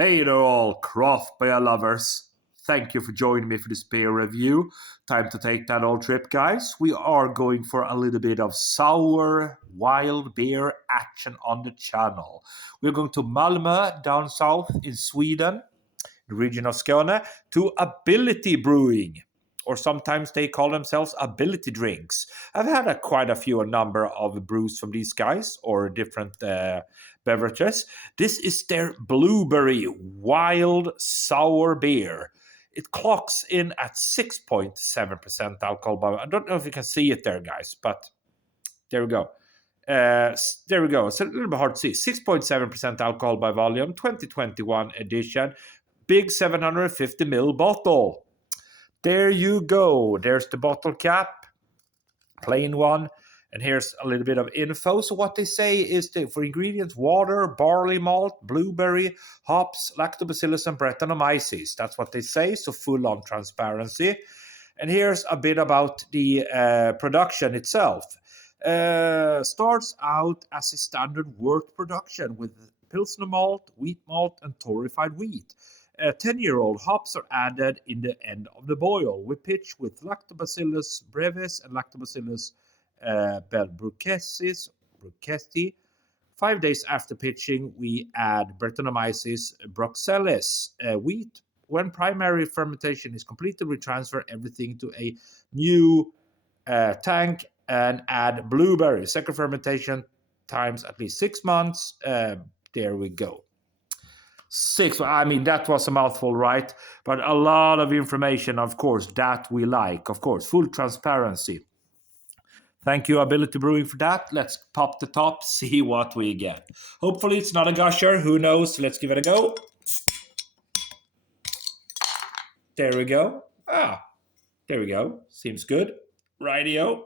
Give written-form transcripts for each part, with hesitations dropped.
Hey there all craft beer lovers. Thank you for joining me for this beer review. Time to take that old trip, guys. We are going for a little bit of sour, wild beer action on the channel. We're going to Malmö, down south in Sweden, the region of Skåne, to Ability Brewing, or sometimes they call themselves Ability Drinks. I've had quite a few number of brews from these guys, or different beverages. This is their blueberry wild sour beer. It clocks in at 6.7% alcohol by. I don't know if you can see it there, guys, but there we go. There we go. It's a little bit hard to see. 6.7% alcohol by volume, 2021 edition, big 750 ml bottle. There you go. There's the bottle cap, plain one. And here's a little bit of info. So what they say is for ingredients, water, barley malt, blueberry, hops, lactobacillus, and Brettanomyces. That's what they say, so full on transparency. And here's a bit about the production itself. Starts out as a standard wort production with Pilsner malt, wheat malt, and torrefied wheat. 10-year-old hops are added in the end of the boil. We pitch with Lactobacillus brevis and Lactobacillus bruchesti. 5 days after pitching, we add Brettanomyces bruxellis wheat. When primary fermentation is completed, we transfer everything to a new tank and add blueberry. Second fermentation times at least 6 months. There we go. That was a mouthful, right? But a lot of information, of course, that we like. Of course, full transparency. Thank you, Ability Brewing, for that. Let's pop the top, see what we get. Hopefully it's not a gusher. Who knows? Let's give it a go. There we go. There we go. Seems good. Rightio.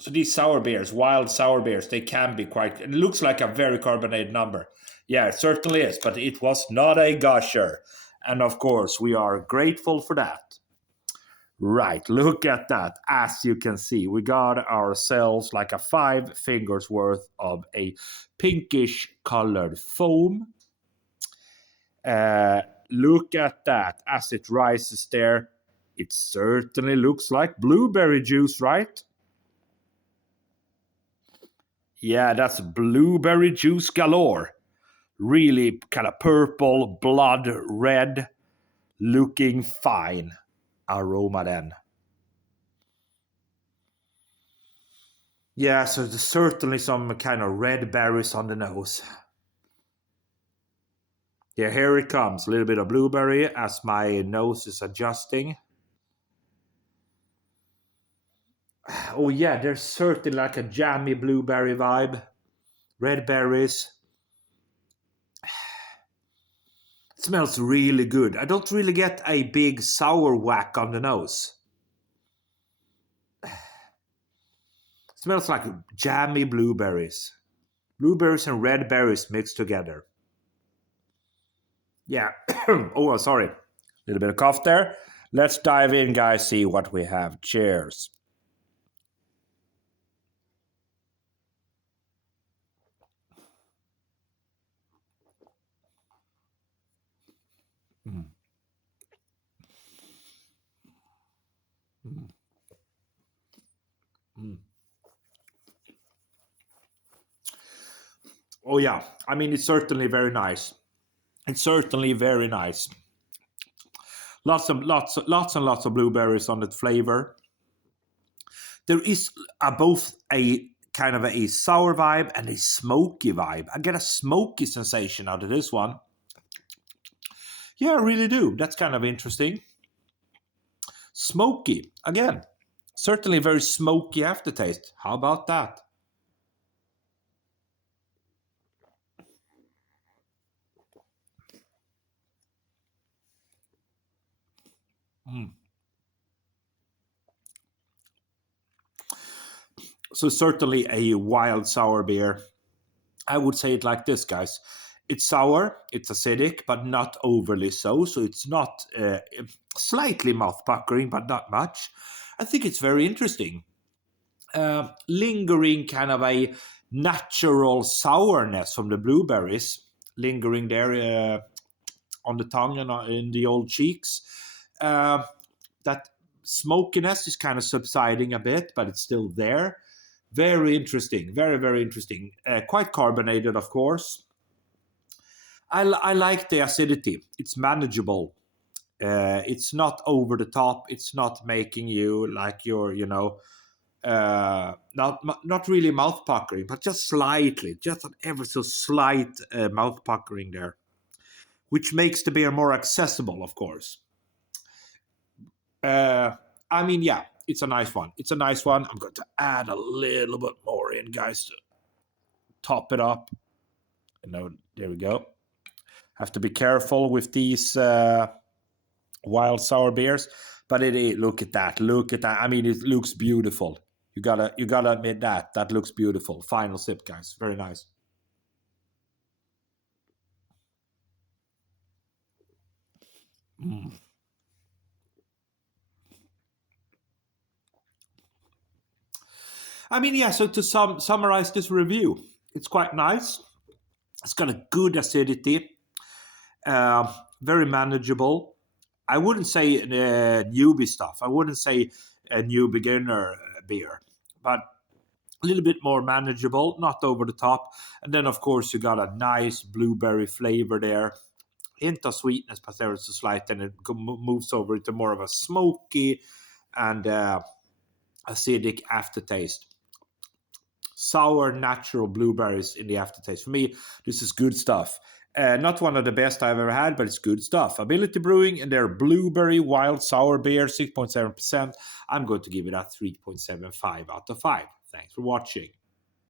So these sour beers, wild sour beers, they can be quite... It looks like a very carbonated number. Yeah, it certainly is, but it was not a gusher. And of course, we are grateful for that. Right, look at that. As you can see, we got ourselves like a 5 fingers worth of a pinkish colored foam. Look at that. As it rises there, it certainly looks like blueberry juice, right? Yeah, that's blueberry juice galore. Really kind of purple, blood red, looking fine aroma then. Yeah, so there's certainly some kind of red berries on the nose. Yeah, here it comes. A little bit of blueberry as my nose is adjusting. Oh yeah, there's certainly like a jammy blueberry vibe. Red berries. It smells really good. I don't really get a big sour whack on the nose. It smells like jammy blueberries. Blueberries and red berries mixed together. Yeah. Oh, sorry. A little bit of cough there. Let's dive in, guys, see what we have. Cheers. Mm. Mm. Mm. Oh yeah, it's certainly very nice. It's certainly very nice. Lots and lots of blueberries on that flavor. There is both a kind of a sour vibe and a smoky vibe. I get a smoky sensation out of this one. Yeah, I really do. That's kind of interesting. Smoky. Again, certainly very smoky aftertaste. How about that? Mm. So certainly a wild sour beer. I would say it like this, guys. It's sour, it's acidic, but not overly so. So it's not slightly mouth-puckering, but not much. I think it's very interesting. Lingering kind of a natural sourness from the blueberries lingering there on the tongue and in the old cheeks. That smokiness is kind of subsiding a bit, but it's still there. Very interesting, very, very interesting. Quite carbonated, of course. I like the acidity. It's manageable. It's not over the top. It's not making you like not really mouth puckering, but just slightly, just an ever so slight mouth puckering there, which makes the beer more accessible, of course. I mean, yeah, it's a nice one. It's a nice one. I'm going to add a little bit more in, guys, to top it up. There we go. Have to be careful with these wild sour beers, but look at that. Look at that. I mean, it looks beautiful. You gotta admit that looks beautiful. Final sip, guys. Very nice. Mm. I mean, yeah. So to summarize this review, it's quite nice. It's got a good acidity, very manageable. I wouldn't say newbie stuff. I wouldn't say a new beginner beer, but a little bit more manageable, not over the top. And then, of course, you got a nice blueberry flavor there. Hint of sweetness, but there is a slight, and it moves over into more of a smoky and acidic aftertaste. Sour, natural blueberries in the aftertaste. For me, this is good stuff. Not one of the best I've ever had, but it's good stuff. Ability Brewing and their blueberry wild sour beer, 6.7%. I'm going to give it a 3.75 out of 5. Thanks for watching.